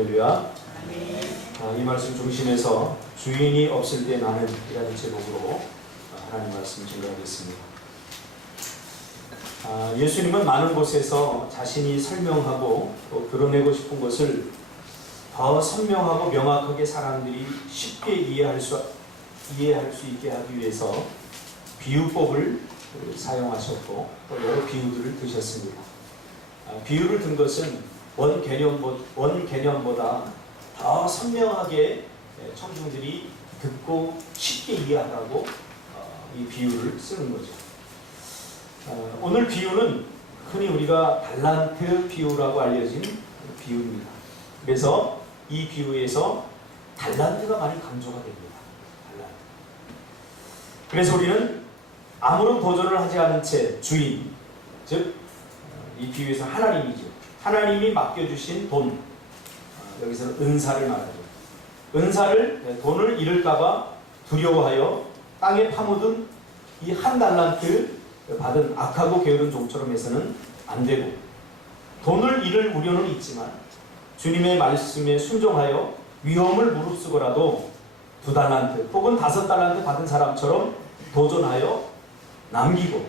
할렐루야. 이 말씀 중심에서 주인이 없을 때 나는 이라는 제목으로 하나님 말씀 증거하겠습니다. 예수님은 많은 곳에서 자신이 설명하고 또 드러내고 싶은 것을 더 선명하고 명확하게 사람들이 쉽게 이해할 수 있게 하기 위해서 비유법을 사용하셨고 또 여러 비유들을 드셨습니다. 비유를 든 것은 원 개념보다 더 선명하게 청중들이 듣고 쉽게 이해하라고 이 비유를 쓰는 거죠. 오늘 비유는 흔히 우리가 달란트 비유라고 알려진 비유입니다. 그래서 이 비유에서 달란트가 많이 강조가 됩니다. 달란트. 그래서 우리는 아무런 도전을 하지 않은 채 주인, 즉 이 비유에서 하나님이죠. 하나님이 맡겨주신 돈, 여기서는 은사를 말하죠. 돈을 잃을까봐 두려워하여 땅에 파묻은 이 한 달란트 받은 악하고 게으른 종처럼 해서는 안 되고, 돈을 잃을 우려는 있지만 주님의 말씀에 순종하여 위험을 무릅쓰고라도 2달란트 혹은 5달란트 받은 사람처럼 도전하여 남기고,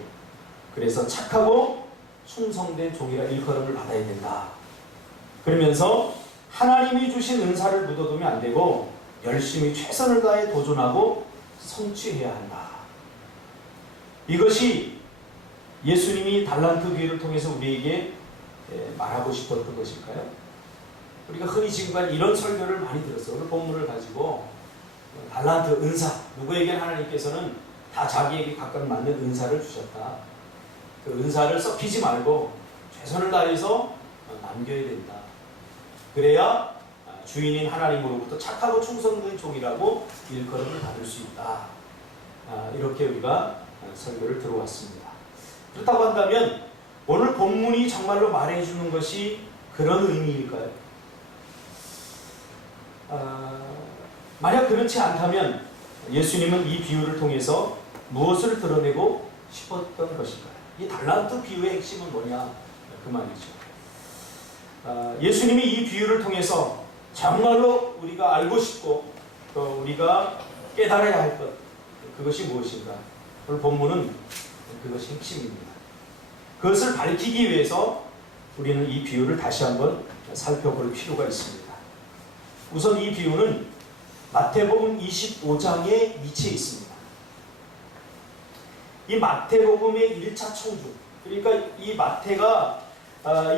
그래서 착하고 충성된 종이라 일컬음을 받아야 된다. 그러면서 하나님이 주신 은사를 묻어두면 안 되고 열심히 최선을 다해 도전하고 성취해야 한다. 이것이 예수님이 달란트 비유를 통해서 우리에게 말하고 싶었던 것일까요? 우리가 흔히 지금까지 이런 설교를 많이 들었어요. 오늘 본문을 가지고 달란트, 은사, 누구에게는 하나님께서는 다 자기에게 각각 맞는 은사를 주셨다. 그 은사를 썩히지 말고 최선을 다해서 남겨야 된다. 그래야 주인인 하나님으로부터 착하고 충성된 종이라고 일컬음을 받을 수 있다. 이렇게 우리가 설교를 들어왔습니다. 그렇다고 한다면 오늘 본문이 정말로 말해주는 것이 그런 의미일까요? 만약 그렇지 않다면 예수님은 이 비유를 통해서 무엇을 드러내고 싶었던 것일까요? 이 달란트 비유의 핵심은 뭐냐? 그 말이죠. 예수님이 이 비유를 통해서 정말로 우리가 알고 싶고 또 우리가 깨달아야 할 것, 그것이 무엇인가? 오늘 본문은 그것이 핵심입니다. 그것을 밝히기 위해서 우리는 이 비유를 다시 한번 살펴볼 필요가 있습니다. 우선 이 비유는 마태복음 25장에 위치해 있습니다. 이 마태복음의 1차 청중, 그러니까 이 마태가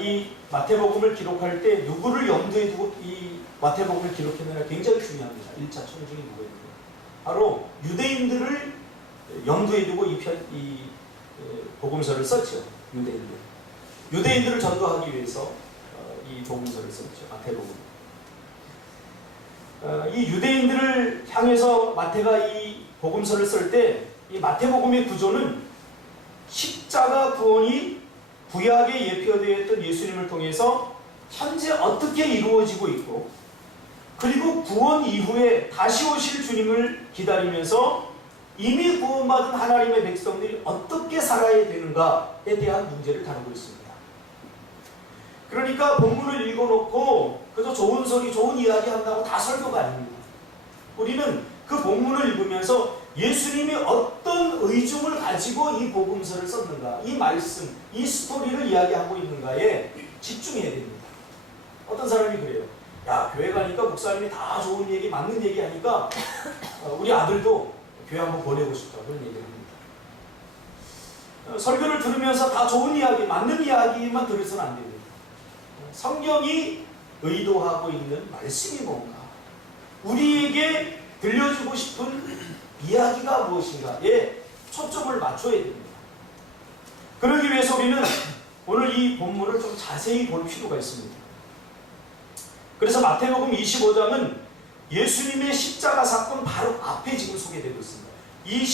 이 마태복음을 기록할 때 누구를 염두에 두고 이 마태복음을 기록했느냐 굉장히 중요합니다. 1차 청중이 누구예요? 바로 유대인들을 염두에 두고 이 복음서를 썼죠. 유대인들을 전도하기 위해서 이 복음서를 썼죠. 마태복음. 이 유대인들을 향해서 마태가 이 복음서를 쓸 때 이 마태복음의 구조는 십자가 구원이 구약에 예표되어 있던 예수님을 통해서 현재 어떻게 이루어지고 있고, 그리고 구원 이후에 다시 오실 주님을 기다리면서 이미 구원받은 하나님의 백성들이 어떻게 살아야 되는가에 대한 문제를 다루고 있습니다. 그러니까 본문을 읽어놓고 그저 좋은 소리, 좋은 이야기 한다고 다 설교가 아닙니다. 우리는 그 본문을 읽으면서 예수님이 어떤 의중을 가지고 이 복음서를 썼는가, 이 말씀, 이 스토리를 이야기하고 있는가에 집중해야 됩니다. 어떤 사람이 그래요. 야, 교회 가니까 목사님이 다 좋은 얘기, 맞는 얘기 하니까 우리 아들도 교회 한번 보내고 싶다, 그런 얘기를 합니다. 설교를 들으면서 다 좋은 이야기, 맞는 이야기만 들어서는 안 됩니다. 성경이 의도하고 있는 말씀이 뭔가, 우리에게 들려주고 싶은 이야기가 무엇인가에 초점을 맞춰야 됩니다. 그러기 위해서 우리는 오늘 이 본문을 좀 자세히 볼 필요가 있습니다. 그래서 마태복음 25장은 예수님의 십자가 사건 바로 앞에 지금 소개되고 있습니다. 이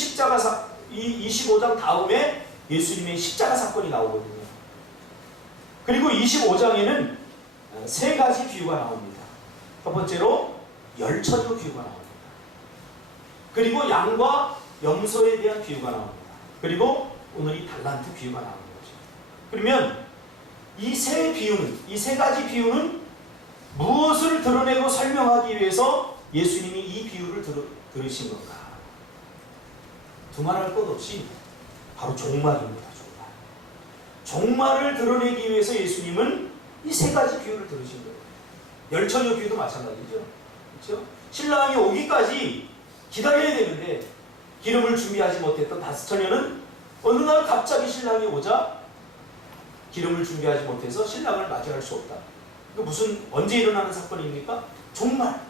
25장 다음에 예수님의 십자가 사건이 나오거든요. 그리고 25장에는 3가지 비유가 나옵니다. 첫 번째로 열처녀 비유가 나옵니다. 그리고 양과 염소에 대한 비유가 나옵니다. 그리고 오늘 이 달란트 비유가 나오는 거죠. 그러면 이 세 가지 비유는 무엇을 드러내고 설명하기 위해서 예수님이 이 비유를 들으신 건가? 두말할 것 없이 바로 종말입니다. 종말을 드러내기 위해서 예수님은 이 세 가지 비유를 들으신 거예요. 열처녀 비유도 마찬가지죠. 그렇죠? 신랑이 오기까지 기다려야 되는데 기름을 준비하지 못했던 다섯 처녀는 어느 날 갑자기 신랑이 오자 기름을 준비하지 못해서 신랑을 맞이할 수 없다. 무슨 언제 일어나는 사건입니까? 종말.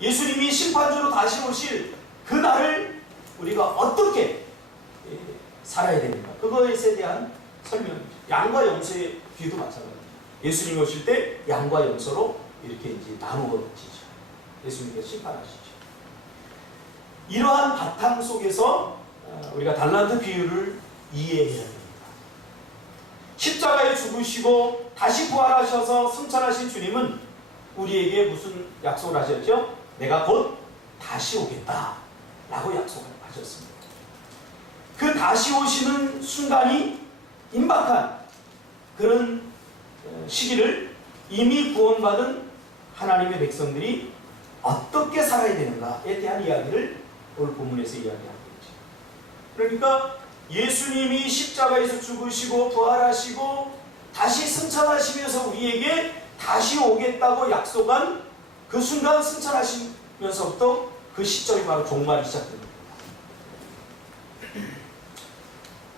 예수님이 심판주로 다시 오실 그 날을 우리가 어떻게 살아야 됩니까? 그거에 대한 설명이죠. 양과 염소의 비유도 마찬가지입니다. 예수님이 오실 때 양과 염소로 이렇게 이제 나누어지죠. 예수님께서 심판하시죠. 이러한 바탕 속에서 우리가 달란트 비유를 이해해야 됩니다. 십자가에 죽으시고 다시 부활하셔서 승천하신 주님은 우리에게 무슨 약속을 하셨죠? 내가 곧 다시 오겠다 라고 약속을 하셨습니다. 그 다시 오시는 순간이 임박한 그런 시기를 이미 구원받은 하나님의 백성들이 어떻게 살아야 되는가에 대한 이야기를 오늘 본문에서 이야기하고 있죠. 그러니까 예수님이 십자가에서 죽으시고 부활하시고 다시 승천하시면서 우리에게 다시 오겠다고 약속한 그 순간 승천하시면서부터 그 시점이 바로 종말이 시작됩니다.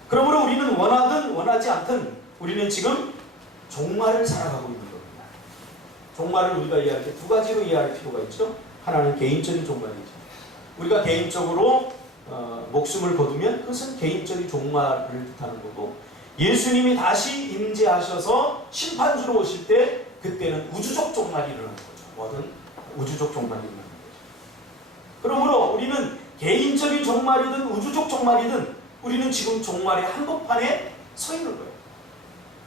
그러므로 우리는 원하든 원하지 않든 우리는 지금 종말을 살아가고 있는 겁니다. 종말을 우리가 이해할 때 두 가지로 이해할 필요가 있죠. 하나는 개인적인 종말이죠. 우리가 개인적으로 목숨을 거두면 그것은 개인적인 종말을 뜻하는 거고, 예수님이 다시 임재하셔서 심판주로 오실 때 그때는 우주적 종말이 일어나는 거죠. 뭐든 우주적 종말이 일어나는 거죠. 그러므로 우리는 개인적인 종말이든 우주적 종말이든 우리는 지금 종말의 한복판에 서 있는 거예요.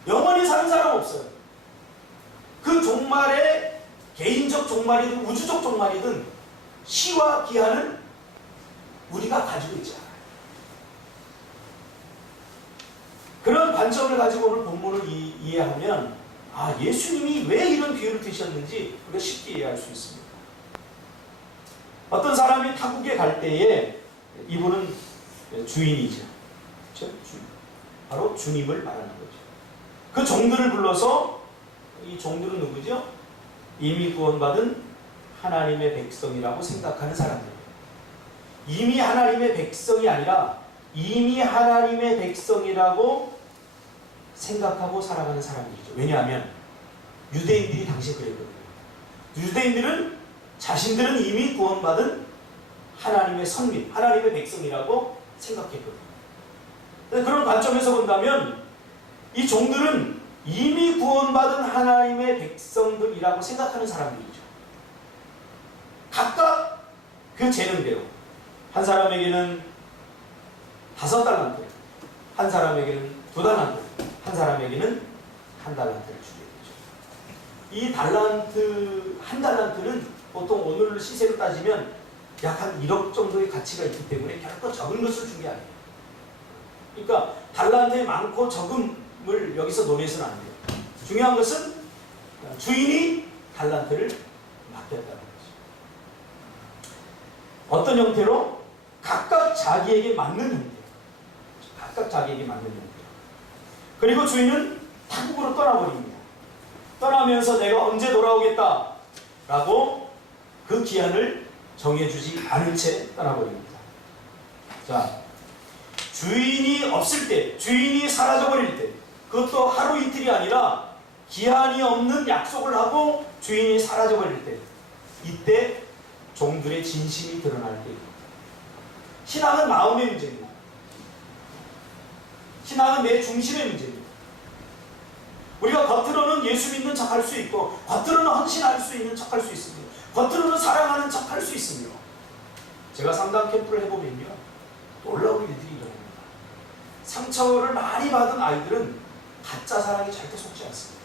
영원히 사는 사람 없어요. 그 종말의 개인적 종말이든 우주적 종말이든 시와 기한은 우리가 가지고 있지 않아요. 그런 관점을 가지고 오늘 본문을 이해하면 예수님이 왜 이런 비유를 드셨는지 우리가 쉽게 이해할 수 있습니다. 어떤 사람이 타국에 갈 때에 이분은 주인이죠. 그렇죠? 바로 주님을 말하는 거죠. 그 종들을 불러서, 이 종들은 누구죠? 이미 구원받은 하나님의 백성이라고 생각하는 사람들이에요. 이미 하나님의 백성이 아니라 이미 하나님의 백성이라고 생각하고 살아가는 사람들이죠. 왜냐하면 유대인들이 당시 그랬거든요. 유대인들은 자신들은 이미 구원받은 하나님의 선민, 하나님의 백성이라고 생각했거든요. 그런 관점에서 본다면 이 종들은 이미 구원받은 하나님의 백성들이라고 생각하는 사람들이죠. 각각 그 재능대로 한 사람에게는 5달란트, 한 사람에게는 2달란트, 한 사람에게는 1달란트를 주게 되죠. 이 달란트, 1달란트는 보통 오늘 시세로 따지면 약 한 1억 정도의 가치가 있기 때문에 결코 적은 것을 준 게 아니에요. 그러니까 달란트의 많고 적음을 여기서 논해서는 안 돼요. 중요한 것은 주인이 달란트를 맡겼다는 거죠. 어떤 형태로? 각각 자기에게 맞는 형태. 각각 자기에게 맞는 형태. 그리고 주인은 타국으로 떠나버립니다. 떠나면서 내가 언제 돌아오겠다 라고 그 기한을 정해주지 않은 채 떠나버립니다. 자, 주인이 없을 때, 주인이 사라져버릴 때, 그것도 하루 이틀이 아니라 기한이 없는 약속을 하고 주인이 사라져버릴 때, 이때 종들의 진심이 드러날 때입니다. 신앙은 마음의 문제입니다. 신앙은 내 중심의 문제입니다. 우리가 겉으로는 예수 믿는 척 할 수 있고, 겉으로는 헌신할 수 있는 척 할 수 있습니다. 겉으로는 사랑하는 척 할 수 있습니다. 제가 상담 캠프를 해보면요, 놀라운 일들이 일어납니다. 상처를 많이 받은 아이들은 가짜 사랑에 절대 속지 않습니다.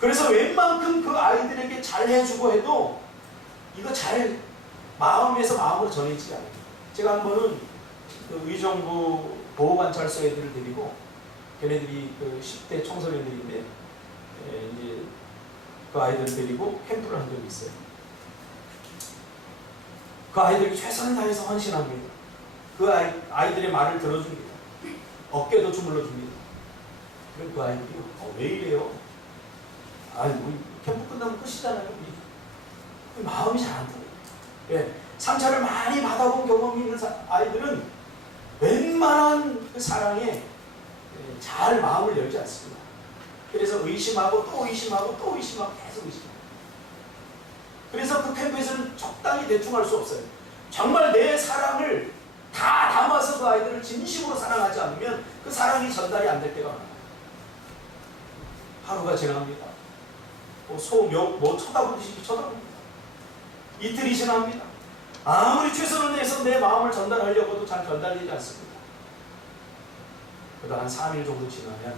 그래서 웬만큼 그 아이들에게 잘 해주고 해도 이거 잘 마음에서 마음으로 전해지지 않아요. 제가 한 번은 그 의정부 보호관찰소 애들을 데리고, 걔네들이 그 10대 청소년들인데 이제 그 아이들 데리고 캠프를 한 적이 있어요. 그 아이들이 최선을 다해서 헌신합니다. 그 아이들의 말을 들어줍니다. 어깨도 주물러 줍니다. 그럼 그 아이들이 왜 이래요? 뭐 캠프 끝나면 끝이잖아요. 마음이 잘 안 들어요. 예, 상처를 많이 받아본 경험이 있는 아이들은 웬만한 그 사랑에 잘 마음을 열지 않습니다. 그래서 의심하고 또 의심하고 또 의심하고 계속 의심해요. 그래서 그 캠프에서는 적당히 대충 할 수 없어요. 정말 내 사랑을 다 담아서 그 아이들을 진심으로 사랑하지 않으면 그 사랑이 전달이 안 될 때가 많아요. 하루가 지납니다. 뭐 쳐다보듯이 쳐다봅니다. 이틀이 지납니다. 아무리 최선을 내서 내 마음을 전달하려고도 잘 전달되지 않습니다. 그러다 한 3일 정도 지나면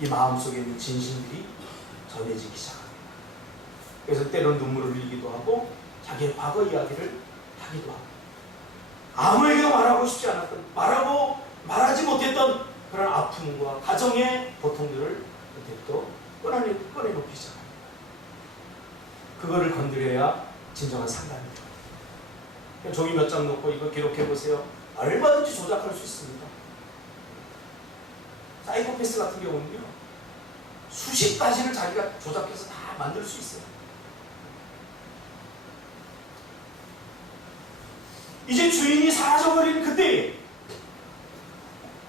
이 마음속에 있는 진심들이 전해지기 시작합니다. 그래서 때로는 눈물을 흘리기도 하고 자기의 과거 이야기를 하기도 하고 아무에게도 말하고 싶지 않았던, 말하지 못했던 그런 아픔과 가정의 고통들을 그때부터 꺼내놓기 시작합니다. 그거를 건드려야 진정한 상담입니다. 종이 몇 장 놓고 이거 기록해보세요. 얼마든지 조작할 수 있습니다. 사이코패스 같은 경우는요, 수십 가지를 자기가 조작해서 다 만들 수 있어요. 이제 주인이 사라져버린 그때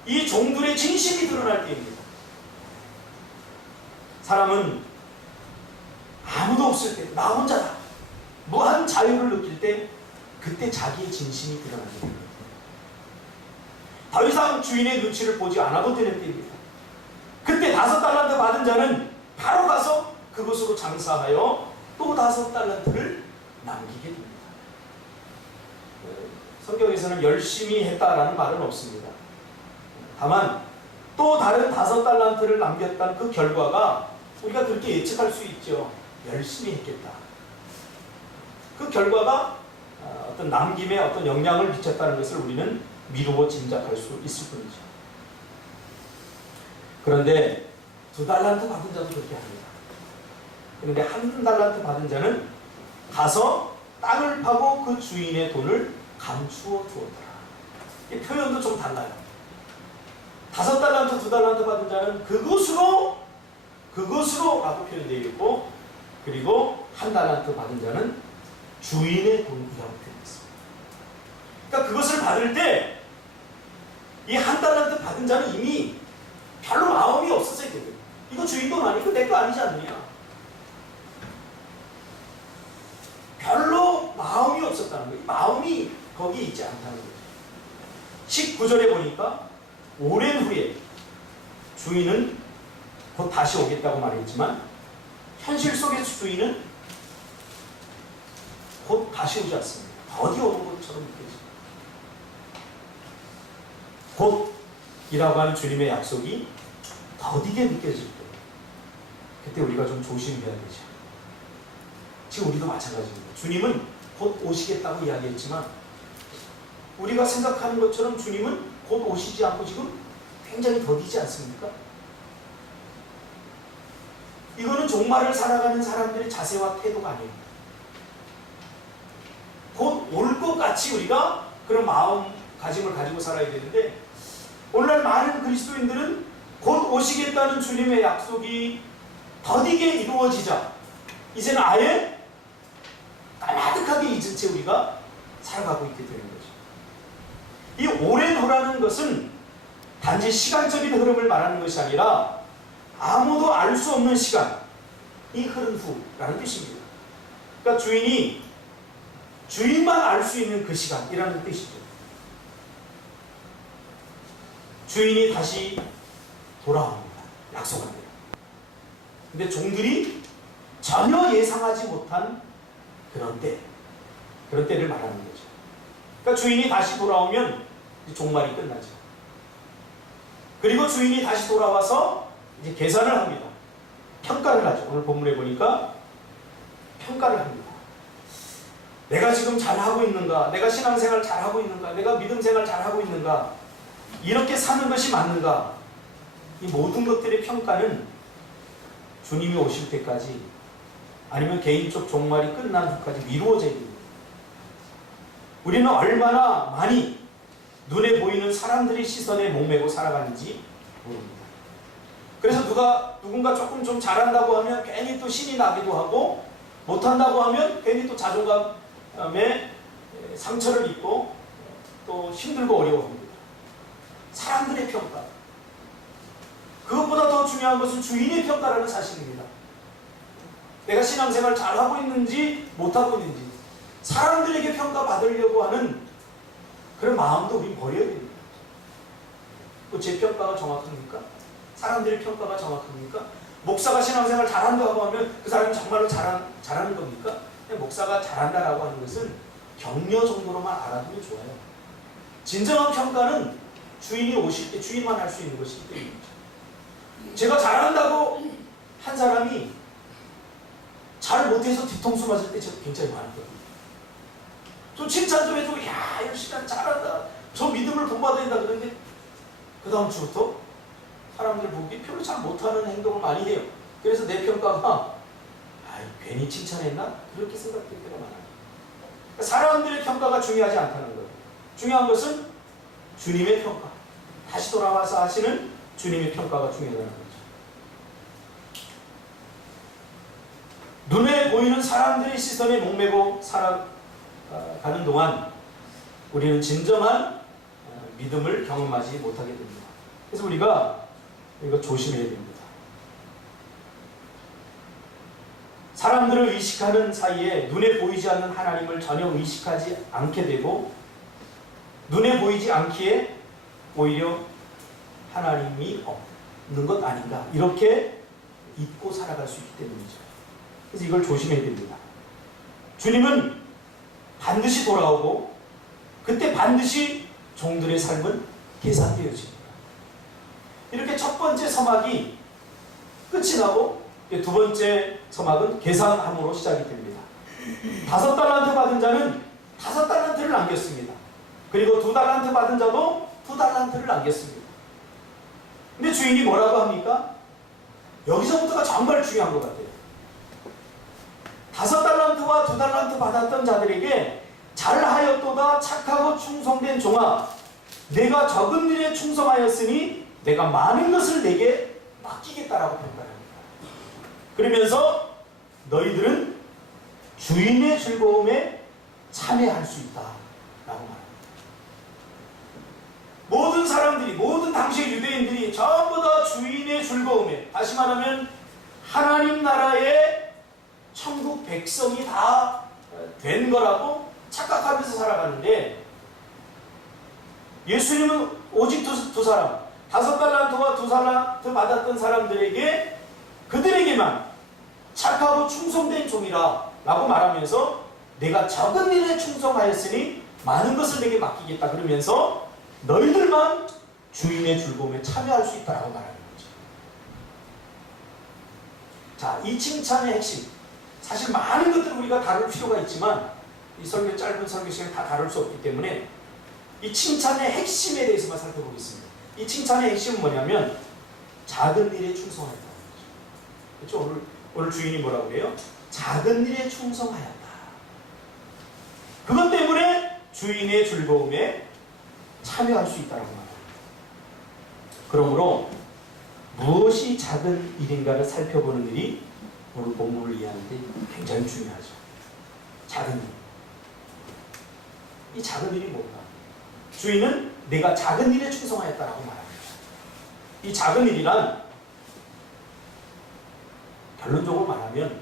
이 종들의 진심이 드러날 때입니다. 사람은 아무도 없을 때 나 혼자다, 무한 자유를 느낄 때 그때 자기의 진심이 드러나게 됩니다. 더 이상 주인의 눈치를 보지 않아도 되는 때입니다. 그때 5달란트 받은 자는 바로 가서 그곳으로 장사하여 또 5달란트를 남기게 됩니다. 성경에서는 열심히 했다라는 말은 없습니다. 다만 또 다른 5달란트를 남겼다는 그 결과가 우리가 그렇게 예측할 수 있죠. 열심히 했겠다. 그 결과가 어떤 남김에 어떤 영향을 미쳤다는 것을 우리는 미루어 짐작할 수 있을 뿐이죠. 그런데 2달란트 받은 자도 그렇게 합니다. 그런데 1달란트 받은 자는 가서 땅을 파고 그 주인의 돈을 감추어 두었더라. 이 표현도 좀 달라요. 5달란트, 2달란트 받은 자는 그곳으로 라고 표현되어 있고, 그리고 1달란트 받은 자는 주인의 돈이라고 표현되어 있습니다. 그러니까 그것을 받을 때 이 1달란트 받은 자는 이미 별로 마음이 없었어야 돼요. 이거 주인 돈 아니고 내 거 아니지 않느냐. 별로 마음이 없었다는 거예요. 마음이 거기에 있지 않다는 거죠. 19절에 보니까 오랜 후에 주인은 곧 다시 오겠다고 말했지만 현실 속의 주인은 곧 다시 오지 않습니다. 어디 오는 것처럼 느껴집니다. 곧이라고 하는 주님의 약속이 더디게 느껴질 때 그때 우리가 좀 조심해야 되죠. 지금 우리도 마찬가지입니다. 주님은 곧 오시겠다고 이야기했지만 우리가 생각하는 것처럼 주님은 곧 오시지 않고 지금 굉장히 더디지 않습니까? 이거는 종말을 살아가는 사람들의 자세와 태도가 아니에요. 곧 올 것 같이 우리가 그런 마음가짐을 가지고 살아야 되는데, 오늘날 많은 그리스도인들은 곧 오시겠다는 주님의 약속이 더디게 이루어지자 이제는 아예 까마득하게 잊은 채 우리가 살아가고 있게 되는 거죠. 이 오랜 후라는 것은 단지 시간적인 흐름을 말하는 것이 아니라 아무도 알 수 없는 시간이 흐른 후라는 뜻입니다. 그러니까 주인만 알 수 있는 그 시간이라는 뜻이죠. 주인이 다시 돌아옵니다. 약속합니다. 근데 종들이 전혀 예상하지 못한 그런 때를 말하는 거죠. 그러니까 주인이 다시 돌아오면 이제 종말이 끝나죠. 그리고 주인이 다시 돌아와서 이제 계산을 합니다. 평가를 하죠. 오늘 본문에 보니까 평가를 합니다. 내가 지금 잘하고 있는가? 내가 신앙생활 잘하고 있는가? 내가 믿음생활 잘하고 있는가? 이렇게 사는 것이 맞는가? 이 모든 것들의 평가는 주님이 오실 때까지 아니면 개인적 종말이 끝난 후까지 미루어져야 됩니다. 우리는 얼마나 많이 눈에 보이는 사람들의 시선에 목매고 살아가는지 모릅니다. 그래서 누군가 조금 좀 잘한다고 하면 괜히 또 신이 나기도 하고, 못한다고 하면 괜히 또 자존감에 상처를 입고 또 힘들고 어려워합니다. 사람들의 평가. 그것보다 더 중요한 것은 주인의 평가라는 사실입니다. 내가 신앙생활 잘하고 있는지 못하고 있는지 사람들에게 평가받으려고 하는 그런 마음도 우리 버려야 됩니다. 제 평가가 정확합니까? 사람들의 평가가 정확합니까? 목사가 신앙생활 잘한다고 하면 그 사람이 정말로 잘하는 겁니까? 목사가 잘한다라고 하는 것은 격려 정도로만 알아두면 좋아요. 진정한 평가는 주인이 오실 때 주인만 할 수 있는 것이기 때문이죠. 제가 잘한다고 한 사람이 잘 못해서 뒤통수 맞을 때 제가 굉장히 많았거든요. 좀 칭찬 좀 해주고, 야, 열심히 잘한다, 저 믿음을 본받아야 된다 그러는데 그 다음 주부터 사람들 보기 별로 잘 못하는 행동을 많이 해요. 그래서 내 평가가 괜히 칭찬했나? 그렇게 생각될 때가 많아요. 그러니까 사람들의 평가가 중요하지 않다는 거예요. 중요한 것은 주님의 평가, 다시 돌아와서 하시는 주님의 평가가 중요하다는 거죠. 눈에 보이는 사람들의 시선에 목매고 살아가는 동안 우리는 진정한 믿음을 경험하지 못하게 됩니다. 그래서 우리가 이거 조심해야 됩니다. 사람들을 의식하는 사이에 눈에 보이지 않는 하나님을 전혀 의식하지 않게 되고, 눈에 보이지 않기에 오히려 하나님이 없는 것 아닌가, 이렇게 잊고 살아갈 수 있기 때문이죠. 그래서 이걸 조심해야 됩니다. 주님은 반드시 돌아오고 그때 반드시 종들의 삶은 계산되어집니다. 이렇게 첫 번째 서막이 끝이 나고 두 번째 서막은 계산함으로 시작이 됩니다. 5달란트 받은 자는 5달란트를 남겼습니다. 그리고 2달란트 받은 자도 2달란트를 남겼습니다. 근데 주인이 뭐라고 합니까? 여기서부터가 정말 중요한 것 같아요. 5달란트와 2달란트 받았던 자들에게 잘하였도다 착하고 충성된 종아, 내가 적은 일에 충성하였으니 내가 많은 것을 내게 맡기겠다라고 평가합니다. 그러면서 너희들은 주인의 즐거움에 참여할 수 있다라고 말합니다. 모든 사람들이, 모든 당시의 유대인들이 전부 다 주인의 즐거움에, 다시 말하면 하나님 나라의 천국 백성이 다 된 거라고 착각하면서 살아가는데, 예수님은 오직 두 사람, 5달란트와 2달란트 받았던 사람들에게, 그들에게만 착하고 충성된 종이라 라고 말하면서 내가 적은 일에 충성하였으니 많은 것을 내게 맡기겠다 그러면서 너희들만 주인의 즐거움에 참여할 수 있다라고 말하는 거죠. 자, 이 칭찬의 핵심, 사실 많은 것들을 우리가 다룰 필요가 있지만 이 짧은 설교 시간에 다 다룰 수 없기 때문에 이 칭찬의 핵심에 대해서만 살펴보겠습니다. 이 칭찬의 핵심은 뭐냐면 작은 일에 충성하였다는 거죠. 그렇죠? 오늘 주인이 뭐라고 그래요? 작은 일에 충성하였다. 그것 때문에 주인의 즐거움에 참여할 수 있다고 말합니다. 그러므로 무엇이 작은 일인가를 살펴보는 일이 오늘 본문을 이해하는데 굉장히 중요하죠. 작은 일. 이 작은 일이 뭔가? 주인은 내가 작은 일에 충성하였다라고 말합니다. 이 작은 일이란 결론적으로 말하면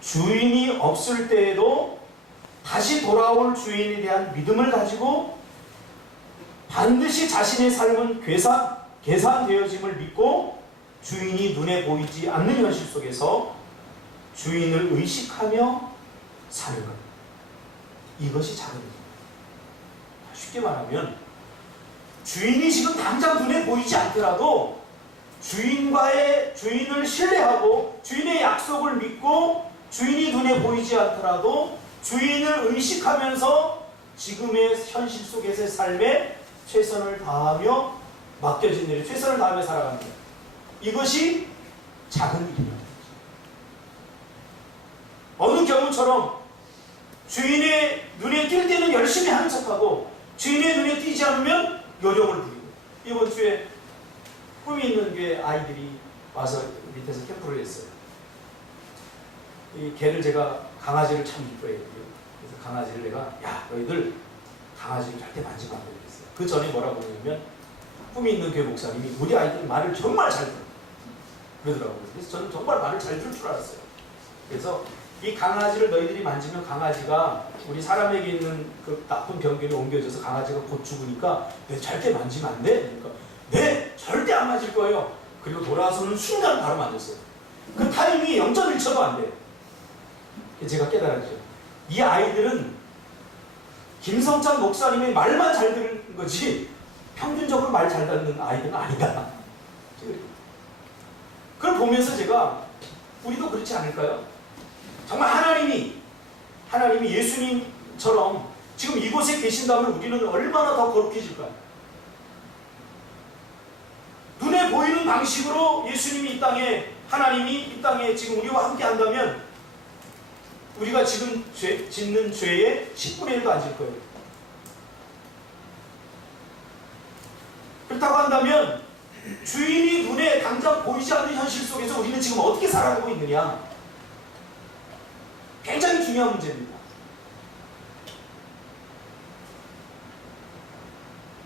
주인이 없을 때에도 다시 돌아올 주인에 대한 믿음을 가지고 반드시 자신의 삶은 계산되어짐을 믿고 주인이 눈에 보이지 않는 현실 속에서 주인을 의식하며 사는 것. 이것이 작은 일입니다. 쉽게 말하면 주인이 지금 당장 눈에 보이지 않더라도 주인을 신뢰하고 주인의 약속을 믿고 주인이 눈에 보이지 않더라도 주인을 의식하면서 지금의 현실 속에서의 삶에 최선을 다하며 맡겨진 일에 최선을 다하며 살아갑니다. 이것이 작은 일이라는 거죠. 어느 경우처럼 주인의 눈에 띌 때는 열심히 하는 척하고 주인의 눈에 띄지 않으면 요령을 부리고. 이번 주에 꿈이 있는 교회 아이들이 와서 밑에서 캠프를 했어요. 이 개를 제가 강아지를 참 이뻐해요. 그래서 강아지를 내가 야 너희들 강아지를 절대 만지면 안 되겠어요. 그 전에 뭐라고 그러냐면 꿈이 있는 교회 목사님이 우리 아이들 말을 정말 잘 들어요. 그러더라고요. 그래서 저는 정말 말을 잘 들을 줄 알았어요. 그래서 이 강아지를 너희들이 만지면 강아지가 우리 사람에게 있는 그 나쁜 병균이 옮겨져서 강아지가 곧 죽으니까 내 절대 만지면 안 돼? 그러니까 네! 절대 안 만질 거예요. 그리고 돌아서는 순간 바로 만졌어요. 그 타이밍이 0.1초도 안 돼요. 제가 깨달았죠. 이 아이들은 김성찬 목사님의 말만 잘 듣는 거지 평균적으로 말 잘 듣는 아이들은 아니다. 그걸 보면서 제가 우리도 그렇지 않을까요? 정말 하나님이 예수님처럼 지금 이곳에 계신다면 우리는 얼마나 더 거룩해질까요? 눈에 보이는 방식으로 예수님이 이 땅에, 하나님이 이 땅에 지금 우리와 함께 한다면 우리가 지금 짓는 죄의 10분의 1도 안 질 거예요. 그렇다고 한다면 주인이 눈에 당장 보이지 않는 현실 속에서 우리는 지금 어떻게 살아가고 있느냐? 굉장히 중요한 문제입니다.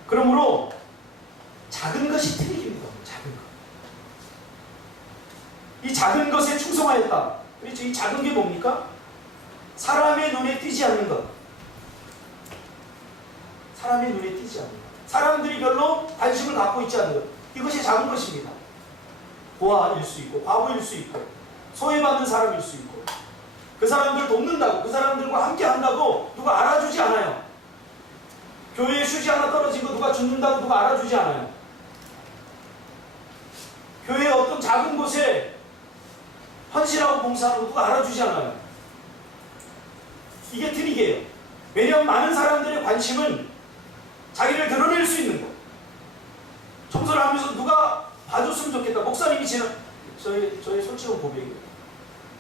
그러므로 작은 것이 트릭입니다. 작은 것. 이 작은 것에 충성하였다. 그렇죠? 이 작은 게 뭡니까? 사람의 눈에 띄지 않는 것. 사람의 눈에 띄지 않는 것. 사람들이 별로 관심을 갖고 있지 않는 것. 이것이 작은 것입니다. 고아일 수 있고 과부일 수 있고 소외받는 사람일 수 있고 그 사람들 돕는다고 그 사람들과 함께 한다고 누가 알아주지 않아요. 교회에 휴지 하나 떨어진 거 누가 줍는다고 누가 알아주지 않아요. 교회의 어떤 작은 곳에 헌신하고 봉사하는 거 누가 알아주지 않아요. 이게 트릭이에요. 왜냐하면 많은 사람들의 관심은 자기를 드러낼 수 있는 거. 청소를 하면서 누가 봐줬으면 좋겠다. 목사님이 저의 솔직한 고백이에요.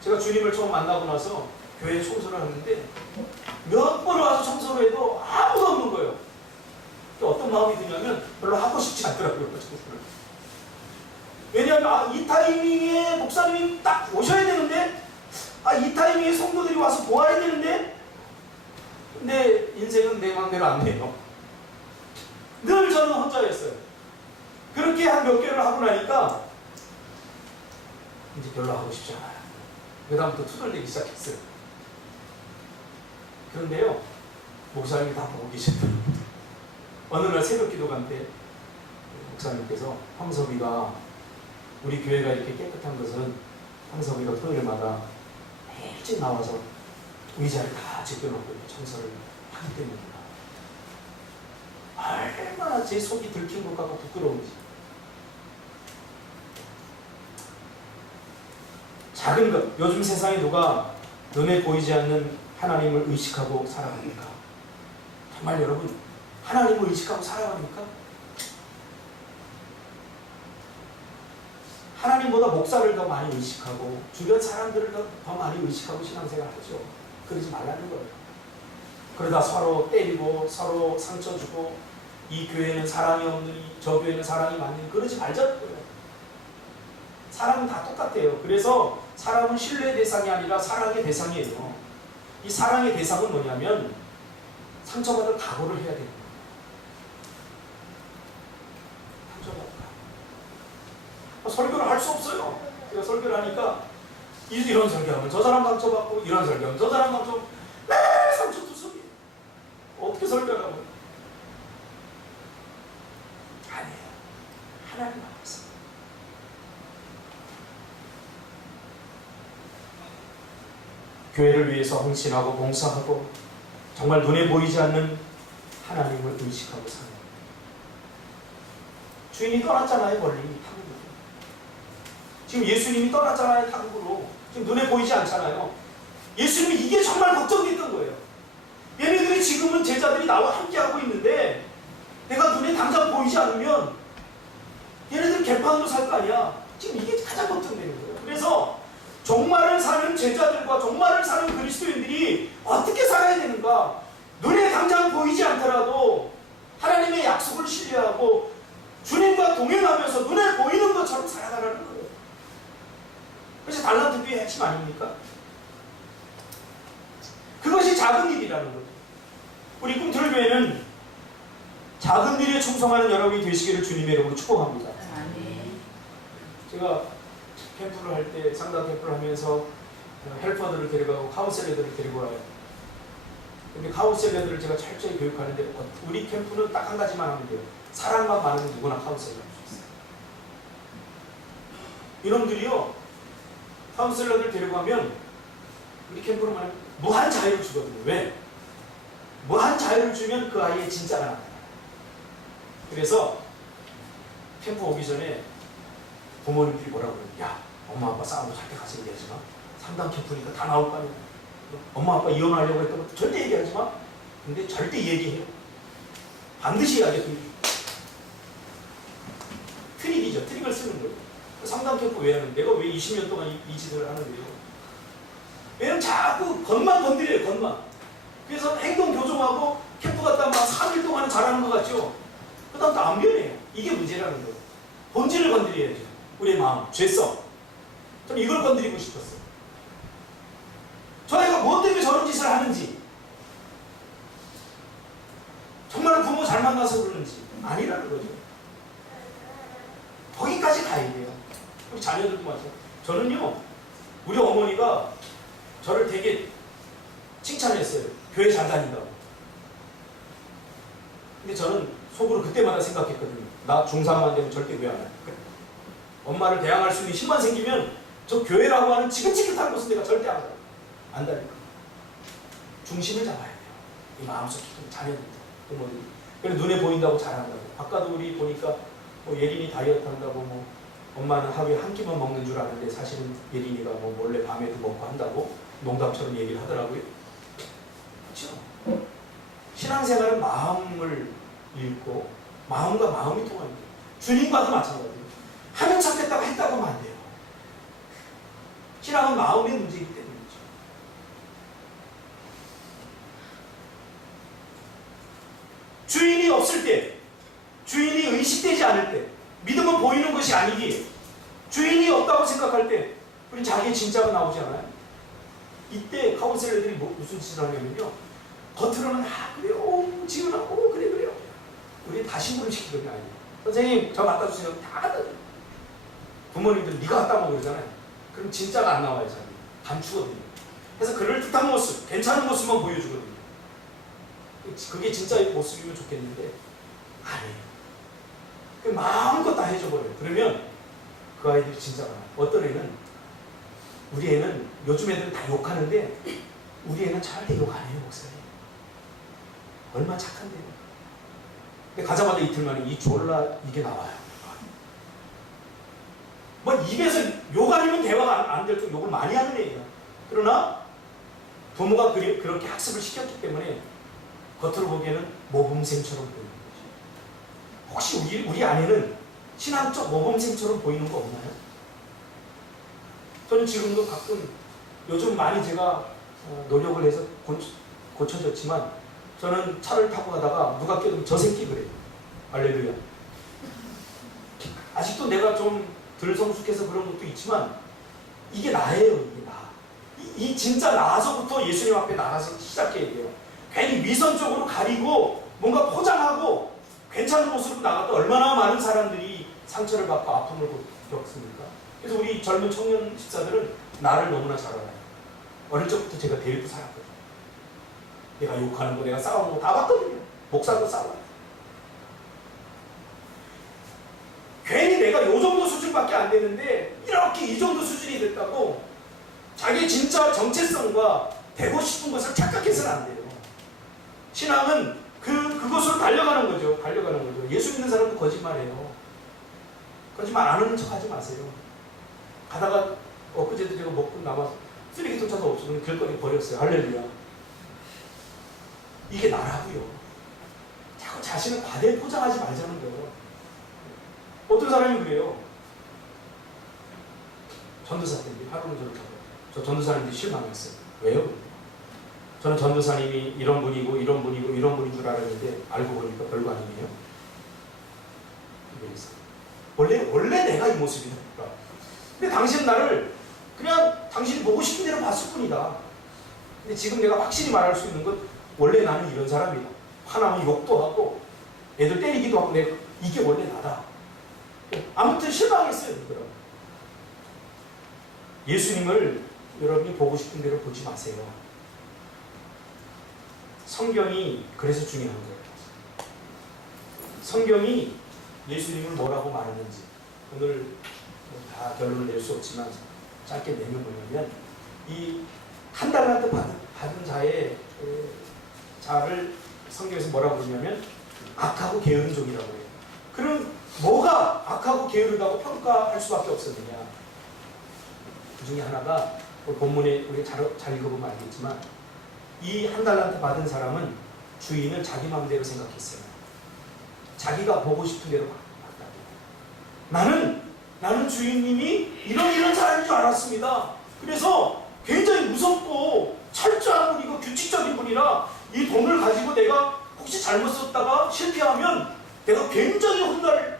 제가 주님을 처음 만나고 나서 교회 청소를 하는데 몇 번을 와서 청소를 해도 아무도 없는 거예요. 어떤 마음이 드냐면 별로 하고 싶지 않더라고요. 청소를. 왜냐하면 이 타이밍에 목사님이 딱 오셔야 되는데 이 타이밍에 성도들이 와서 보아야 되는데 근데 인생은 내 맘대로 안 돼요. 늘 저는 혼자였어요. 그렇게 한 몇 개를 하고 나니까 이제 별로 하고 싶지 않아요. 그 다음부터 투덜대기 시작했어요. 그런데요, 목사님이 다 보고 계시더라고요. 어느 날 새벽 기도관 때 목사님께서 황섭이가 우리 교회가 이렇게 깨끗한 것은 황섭이가 토요일마다 일찍 나와서 의자를 다 제껴놓고 청소를 하기 때문이다. 얼마나 제 속이 들킨 것 같고 부끄러운지. 작은 것, 요즘 세상에 누가 눈에 보이지 않는 하나님을 의식하고 살아갑니까? 정말 여러분, 하나님을 의식하고 살아갑니까? 하나님보다 목사를 더 많이 의식하고 주변 사람들을 더 많이 의식하고 신앙생활 하죠. 그러지 말라는 거예요. 그러다 서로 때리고 서로 상처 주고 이 교회는 사랑이 없느니 저 교회는 사랑이 많으니 그러지 말자는 거예요. 사람은 다 똑같아요. 그래서 사람은 신뢰의 대상이 아니라 사랑의 대상이에요. 이 사랑의 대상은 뭐냐면 상처받을 각오를 해야 됩니다. 상처받을 각오. 설교를 할 수 없어요. 제가 설교를 하니까 이런 설교하면 저 사람 상처받고 이런 설교하면 저 사람 상처받고 매일 상처투성이에요. 어떻게 설교하라고요? 아니에요. 하나님 앞에서 교회를 위해서 헌신하고 봉사하고 정말 눈에 보이지 않는 하나님을 의식하고 사는 주인이 떠났잖아요. 멀리 타국으로. 지금 예수님이 떠났잖아요. 타국으로. 지금 눈에 보이지 않잖아요. 예수님이 이게 정말 걱정됐던 거예요. 얘네들이 지금은 제자들이 나와 함께하고 있는데 내가 눈에 당장 보이지 않으면 얘네들 개판으로 살 거 아니야. 지금 이게 가장 걱정되는 거예요. 제자들과 종말을 사는 그리스도인들이 어떻게 살아야 되는가? 눈에 당장 보이지 않더라도 하나님의 약속을 신뢰하고 주님과 동행하면서 눈에 보이는 것처럼 살아가라는 거예요. 그래서 달란트비의 핵심 아닙니까? 그것이 작은 일이라는 거죠. 우리 꿈틀교회는 작은 일에 충성하는 여러분이 되시기를 주님의 이름으로 축복합니다. 제가 캠프를 할 때, 상담 캠프를 하면서 헬퍼들을 데려가고 카운셀러들을 데리고 와요. 근데 카운셀러들을 제가 철저히 교육하는데 우리 캠프는 딱 한 가지만 하면 돼요. 사랑만 많으면 누구나 카운셀러 할 수 있어요. 이놈들이요, 카운셀러들 데려가면 우리 캠프로 말하면 무한 자유를 주거든요. 왜? 무한 자유를 주면 그 아이의 진짜가 나타나요. 그래서 캠프 오기 전에 부모님들이 뭐라고 그래요? 야, 엄마 아빠 싸우고 절대 가서 얘기하지 마. 상담 캠프니까 다 나올 거 아니야. 엄마 아빠 이혼하려고 했던 것도 절대 얘기하지 마. 근데 절대 얘기해요. 반드시 이야기해. 트릭이죠. 트릭을 쓰는 거예요. 상담 캠프 왜 하는? 내가 왜 20년 동안 이 짓을 하는데요? 왜냐면 자꾸 겉만 건드려요. 겉만. 그래서 행동 교정하고 캠프 갔다 막 3일 동안 잘하는 것 같죠? 그 다음 또 안 변해요. 이게 문제라는 거예요. 본질을 건드려야죠. 우리의 마음, 죄성. 저는 이걸 건드리고 싶었어요. 저 아이가 무엇 때문에 저런 짓을 하는지, 정말 부모 잘 만나서 그러는지 아니라는 거죠. 거기까지 가야 돼요. 우리 자녀들도 마찬가지예요. 저는요, 우리 어머니가 저를 되게 칭찬했어요. 교회 잘 다닌다고. 근데 저는 속으로 그때마다 생각했거든요. 나 중3만 되면 절대 교회 안 해. 엄마를 대항할 수 있는 힘만 생기면 저 교회라고 하는 지긋지긋한 곳은 내가 절대 안 가요. 안 다니까. 중심을 잡아야 돼요. 이 마음속 깊은 자녀들, 부모들이. 그래서 눈에 보인다고 잘한다고. 아까도 우리 보니까 뭐 예린이 다이어트 한다고 뭐 엄마는 하루에 한 끼만 먹는 줄 아는데 사실은 예린이가 뭐 몰래 밤에도 먹고 한다고 농담처럼 얘기를 하더라고요. 그렇죠? 신앙생활은 마음을 읽고 마음과 마음이 통하는 거예요. 주님과도 마찬가지예요. 하면 찾겠다고 했다고 하면 안 돼요. 신앙은 마음의 문제이기 때문이죠. 주인이 없을 때, 주인이 의식되지 않을 때, 믿음은 보이는 것이 아니기에 주인이 없다고 생각할 때 우린 자기의 진짜가 나오지 않아요? 이때 카운셀러들이 무슨 짓을 하냐면요, 겉으로는 그래요, 지은아, 그래 그래요. 우리 다 심부름 시키거든요. 아니에요. 선생님 저 갖다 주세요. 다 갖다 줘요. 부모님들 네가 갖다 먹어 그러잖아요. 그럼 진짜가 안 나와요. 자기 감추거든요. 그래서 그럴듯한 모습, 괜찮은 모습만 보여주거든요. 그게 진짜의 모습이면 좋겠는데 아니에요. 마음껏 다 해줘버려요. 그러면 그 아이들이 진짜가 나요. 어떤 애는, 우리 애는 요즘 애들은 다 욕하는데 우리 애는 절대 욕 안 해요. 목사님 얼마나 착한데요. 근데 가자마자 이틀 만에 이 졸라 이게 나와요. 뭐 입에서 욕 아니면 대화가 안 될 때 욕을 많이 하는 애예요. 그러나 부모가 그렇게 학습을 시켰기 때문에 겉으로 보기에는 모범생처럼 보이는 거죠. 혹시 우리 안에는 신앙적 모범생처럼 보이는 거 없나요? 저는 지금도 가끔, 요즘 많이 제가 노력을 해서 고쳐졌지만, 저는 차를 타고 가다가 누가 껴도 저 새끼 그래요. 할렐루야. 아직도 내가 좀 덜 성숙해서 그런 것도 있지만 이게 나예요. 이게 나. 이 진짜 나서부터 예수님 앞에 나가서 시작해야 돼요. 괜히 위선적으로 가리고 뭔가 포장하고 괜찮은 모습으로 나갔다 얼마나 많은 사람들이 상처를 받고 아픔을 겪습니까? 그래서 우리 젊은 청년 집사들은 나를 너무나 잘 알아요. 어릴 적부터 제가 데리고 살았거든요. 내가 욕하는 거, 내가 싸우는 거 다 봤거든요. 목사도 싸워요. 괜히 내가 요 정도 수준밖에 안 되는데 이렇게 이 정도 수준이 됐다고 자기 진짜 정체성과 되고 싶은 것을 착각해서는 안 돼요. 신앙은 그것으로 달려가는 거죠. 달려가는 거죠. 예수 믿는 사람도 거짓말해요. 거짓말 안 하는 척 하지 마세요. 가다가 엊그제도 제가 먹고 남아서 쓰레기통차도 없어. 그냥 길거리 버렸어요. 할렐루야. 이게 나라고요. 자꾸 자신을 과대 포장하지 말자는 거예요. 어떤 사람이 그래요. 전도사 때인데 하루는 저를 잡아요. 저 전도사님도 실망했어요. 왜요? 저는 전도사님이 이런 분이고 이런 분이고 이런 분인 줄 알았는데 알고 보니까 별거 아니네요. 원래 내가 이 모습이다. 근데 당신은 나를 그냥 당신이 보고 싶은 대로 봤을 뿐이다. 근데 지금 내가 확실히 말할 수 있는 건 원래 나는 이런 사람이다. 화나면 욕도 하고 애들 때리기도 하고 내가 이게 원래 나다. 아무튼 실망했어요. 그럼 예수님을 여러분이 보고 싶은 대로 보지 마세요. 성경이 그래서 중요한 거예요. 성경이 예수님을 뭐라고 말하는지 오늘 다 결론을 낼 수 없지만 짧게 내면 뭐냐면 이 한 달란트 받은 자를 성경에서 뭐라고 그러냐면 악하고 게으른 종이라고 해요. 그럼 뭐가 악하고 게으르다고 평가할 수밖에 없었느냐? 그 중에 하나가 본문에 우리 잘 읽어보면 알겠지만 이 한 달란트 받은 사람은 주인을 자기 마음대로 생각했어요. 자기가 보고 싶은 대로 봤다. 나는 주인님이 이런 사람인 줄 알았습니다. 그래서 굉장히 무섭고 철저한 분이고 규칙적인 분이라 이 돈을 가지고 내가 혹시 잘못 썼다가 실패하면 내가 굉장히 혼날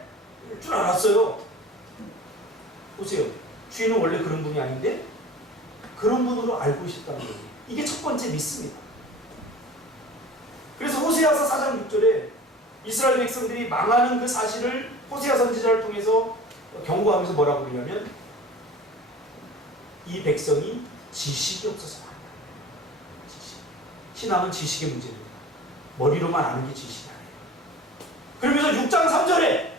줄 알았어요. 보세요. 주인은 원래 그런 분이 아닌데 그런 분으로 알고 있었다는 거예요. 이게 첫 번째 믿습니다. 그래서 호세아서 4장 6절에 이스라엘 백성들이 망하는 그 사실을 호세아 선지자를 통해서 경고하면서 뭐라고 그러냐면 이 백성이 지식이 없어서 말이야. 신앙은 지식의 문제입니다. 머리로만 아는 게 지식이 아니에요. 그러면서 6장 3절에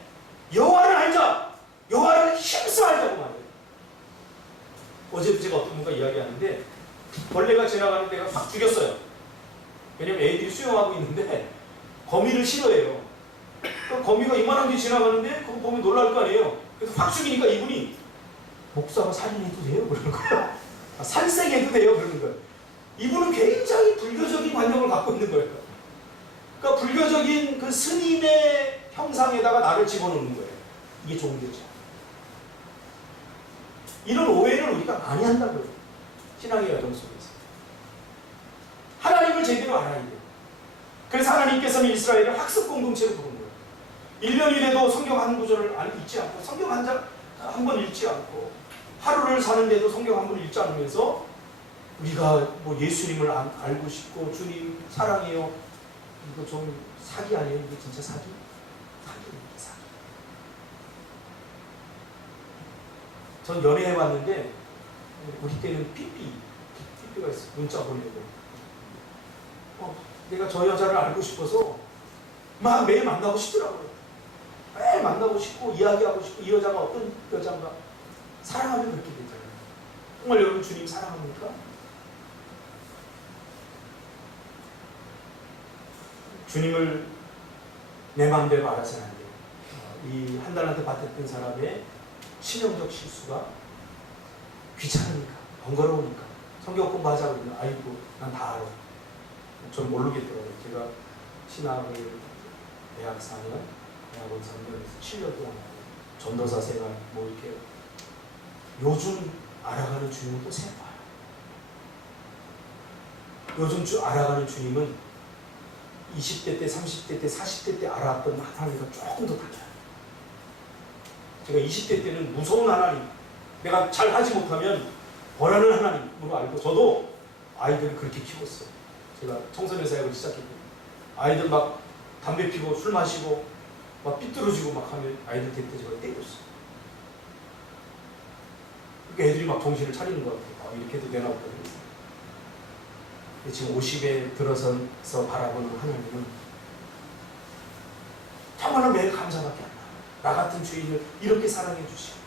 여호와를 알자, 여호와를 힘써 알자고 말해요. 어제도 제가 어떤 분과 이야기하는데 벌레가 지나가는 데가 확 죽였어요. 왜냐면 애들이 수영하고 있는데 거미를 싫어해요. 거미가 이만한 게 지나가는데 그거 보면 놀랄 거 아니에요. 그래서 확 죽이니까 이분이 목사가 살인해도 돼요? 그러는 거예요. 살생해도 돼요? 그러는 거예요. 이분은 굉장히 불교적인 관념을 갖고 있는 거예요. 그러니까 불교적인 그 스님의 형상에다가 나를 집어넣는 거예요. 이게 종교죠. 이런 오해를 우리가 많이 한다고요. 신앙의 여정 속에서. 하나님을 제대로 알아야 돼요. 그래서 하나님께서는 이스라엘을 학습 공동체로 부른 거예요. 1년이 돼도 성경 한 구절을 읽지 않고 성경 한 장 한 번 읽지 않고 하루를 사는데도 성경 한 번 읽지 않으면서 우리가 뭐 예수님을 알고 싶고 주님 사랑해요. 이거 좀 사기 아니에요? 이게 진짜 사기? 사기입니다. 사기. 전 연애해봤는데 우리 때는 삐삐가 있어요. 문자 보내고 내가 저 여자를 알고 싶어서 막 매일 만나고 싶더라고요. 매일 만나고 싶고 이야기하고 싶고 이 여자가 어떤 여자인가 사랑하면 그렇게 되잖아요. 정말 여러분 주님 사랑합니까? 주님을 내 마음대로 알아서는 안 돼요. 이 한 달란트 받았던 사람의 치명적 실수가 귀찮으니까 번거로우니까 성경 공부하자고 그러면 아이고 난 다 알아. 전 모르겠더라고요. 제가 신학을 대학 4년, 대학원 3년에서 7년 동안 전도사 생활 뭐 이렇게 요즘 알아가는 주님은 또 새로워요. 요즘 알아가는 주님은 20대 때, 30대 때, 40대 때 알았던 하나님과 조금 더 달라요. 제가 20대 때는 무서운 하나님, 내가 잘 하지 못하면 벌하는 하나님으로 알고 저도 아이들을 그렇게 키웠어요. 제가 청소년 사역을 시작했거든요. 아이들 막 담배 피고 술 마시고 막 삐뚤어지고 막 하면 아이들 그때 제가 때렸어요. 그러니까 애들이 막 정신을 차리는 것 같아요. 이렇게 해도 되나 보다. 지금 50에 들어서서 바라보는 하나님은 정말로 매일 감사밖에 안 나요. 나 같은 주인을 이렇게 사랑해 주시고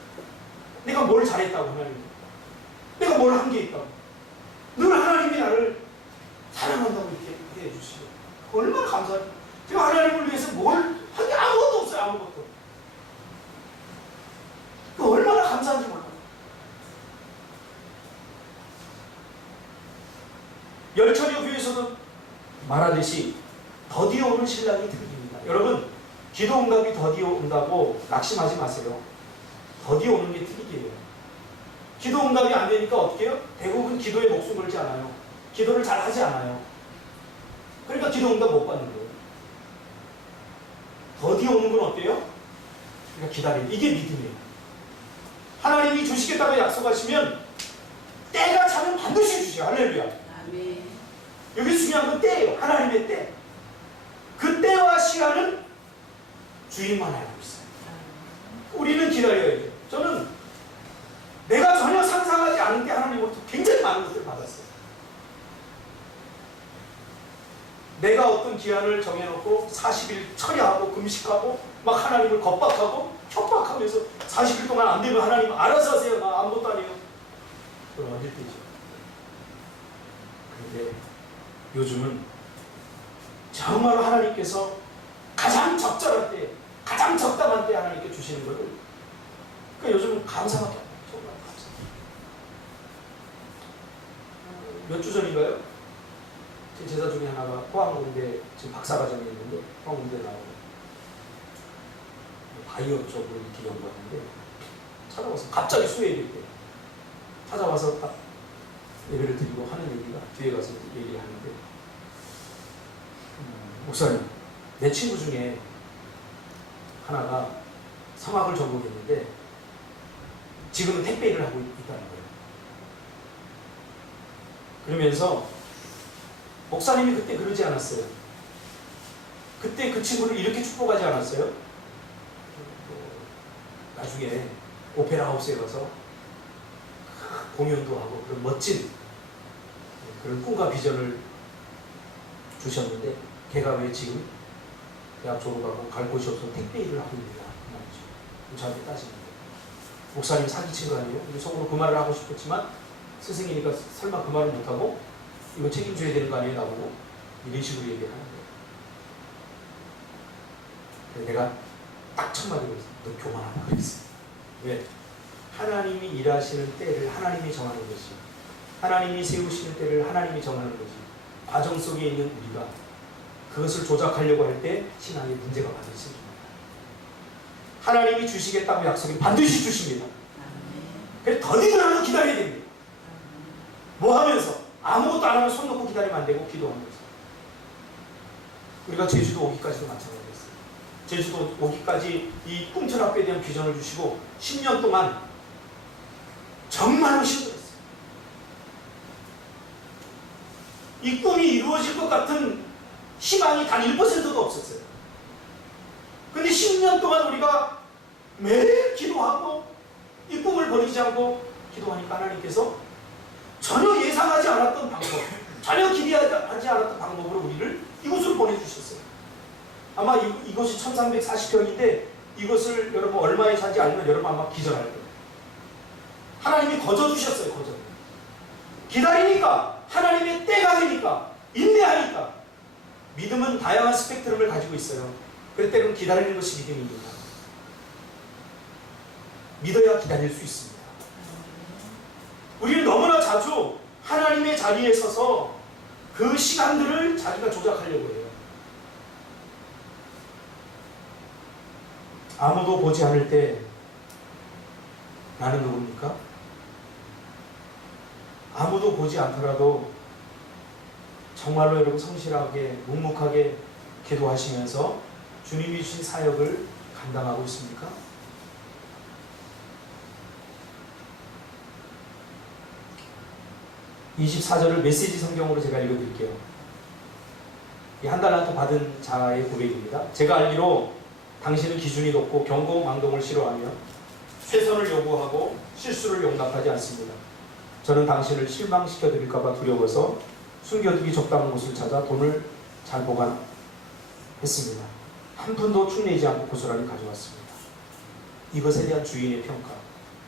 내가 뭘 잘했다고 하나님, 내가 뭘 한 게 있다고 늘 하나님이 나를 사랑한다고 이렇게 해주시고 얼마나 감사해요. 제가 하나님을 위해서 뭘 한 게 아무것도 없어요. 아무것도. 얼마나 감사한지 몰라요. 열처리교에서도 말하듯이 더디어 오는 신랑이 특기입니다. 여러분 기도 응답이 더디어 온다고 낙심하지 마세요. 더디어 오는 게 특이해요. 기도 응답이 안 되니까 어떻게 해요? 대부분 기도에 목숨 걸지 않아요. 기도를 잘 하지 않아요. 그러니까 기도 응답 못 받는 거예요. 더디 오는 건 어때요? 그러니까 기다리는, 이게 믿음이에요. 하나님이 주시겠다고 약속하시면 때가 차면 반드시 주셔요. 할렐루야. 아멘. 여기 중요한 건 때예요. 하나님의 때. 그 때와 시간은 주인만 알고 있어요. 우리는 기다려야 돼요. 저는 내가 전혀 상상하지 않은 때 하나님으로부터 굉장히 많은 것을 받았어요. 내가 어떤 기한을 정해놓고 40일 처리하고 금식하고 막 하나님을 겁박하고 협박하면서 40일 동안 안 되면 하나님 알아서 하세요. 나 아무것도 안 해요. 그건 어릴 때죠. 그런데 요즘은 정말로 하나님께서 가장 적절할 때, 가장 적당한 때 하나님께 주시는 것을, 그러니까 요즘은 감사밖에 없어요. 정말 감사. 몇 주 전인가요? 제 제자 중에 하나가 포항공대 지금 박사과정에 있는데 포항공대 나오고 바이오 쪽으로 이렇게 연구하는데 찾아와서 갑자기 수요일일 때 찾아와서 딱 예배를 드리고 하는 얘기가, 뒤에 가서 얘기하는데, 목사님, 내 친구 중에 하나가 성악을 전공했는데 지금은 택배 일을 하고 있다는 거예요. 그러면서 목사님이 그때 그러지 않았어요. 그때 그 친구를 이렇게 축복하지 않았어요? 나중에 오페라 하우스에 가서 공연도 하고 그런 멋진 그런 꿈과 비전을 주셨는데, 걔가 왜 지금 대학 졸업하고 갈 곳이 없어서 택배 일을 하고 있느냐 그 말이죠. 저한테 따지는데, 목사님 사기친 거 아니에요? 속으로 그 말을 하고 싶었지만 스승이니까 설마 그 말을 못하고 이거 책임져야 되는 거 아니에요 나보고? 이런 식으로 얘기를 하는 거예요. 내가 딱 첫 마디로 했어요. 너 교만하다 그랬어요. 왜? 하나님이 일하시는 때를 하나님이 정하는 것이, 하나님이 세우시는 때를 하나님이 정하는 것이, 과정 속에 있는 우리가 그것을 조작하려고 할 때 신앙에 문제가 반드시 생깁니다. 하나님이 주시겠다고 약속이 반드시 주십니다. 그래서 더디더라도 기다려야 됩니다. 뭐 하면서? 아무것도 안 하면 손 놓고 기다리면 안 되고 기도하면서. 우리가 제주도 오기까지도 마찬가지였어요. 제주도 오기까지 이 꿈틀학교에 대한 비전을 주시고 10년 동안 정말로 힘들었어요. 이 꿈이 이루어질 것 같은 희망이 단 1%도 없었어요. 근데 10년 동안 우리가 매일 기도하고 이 꿈을 버리지 않고 기도하니까 하나님께서 전혀 예상하지 않았던 방법, 전혀 기대하지 않았던 방법으로 우리를 이곳으로 보내주셨어요. 아마 이곳이 1340평인데 이것을 여러분 얼마에 사지 알면 여러분 아마 기절할 거예요. 하나님이 거저주셨어요. 거저. 기다리니까, 하나님의 때가 되니까, 인내하니까. 믿음은 다양한 스펙트럼을 가지고 있어요. 그럴 때는 기다리는 것이 믿음입니다. 믿어야 기다릴 수 있습니다. 우리는 너무나 자주 하나님의 자리에 서서 그 시간들을 자기가 조작하려고 해요. 아무도 보지 않을 때 나는 누굽니까? 아무도 보지 않더라도 정말로 여러분 성실하게 묵묵하게 기도하시면서 주님이 주신 사역을 감당하고 있습니까? (24절을) 메시지 성경으로 제가 읽어드릴게요. 이 한 달란트 받은 자의 고백입니다. 제가 알기로 당신은 기준이 높고 경고망동을 싫어하며 최선을 요구하고 실수를 용납하지 않습니다. 저는 당신을 실망시켜드릴까봐 두려워서 숨겨두기 적당한 곳을 찾아 돈을 잘 보관했습니다. 한 푼도 축내지 않고 고스란히 가져왔습니다. 이것에 대한 주인의 평가.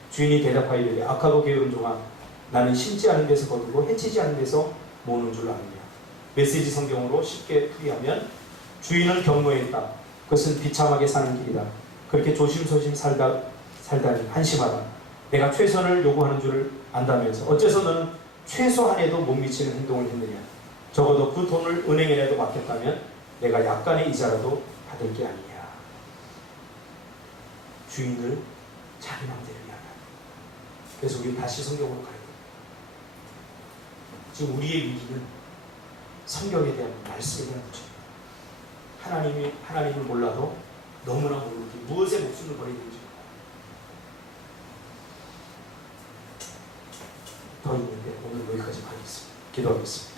주인이 대답하여 이르되 악하고 게으른 종아, 나는 심지 않은 데서 거두고 해치지 않은 데서 모으는 줄 아느냐. 메시지 성경으로 쉽게 풀이하면 주인을 경노했다. 그것은 비참하게 사는 길이다. 그렇게 조심조심 살다니 한심하다. 내가 최선을 요구하는 줄을 안다면서 어째서 너는 최소한에도 못 미치는 행동을 했느냐. 적어도 그 돈을 은행에라도 맡겼다면 내가 약간의 이자라도 받을 게 아니냐. 주인을 자기 맘대로 위하다. 그래서 우리 다시 성경으로 가야 돼요. 지금 우리의 위기는 성경에 대한 말씀에 대한 문제입니다. 하나님을 몰라도 너무나 모르기 무엇에 목숨을 버리는지 더 있는데 오늘 여기까지 하겠습니다. 기도하겠습니다.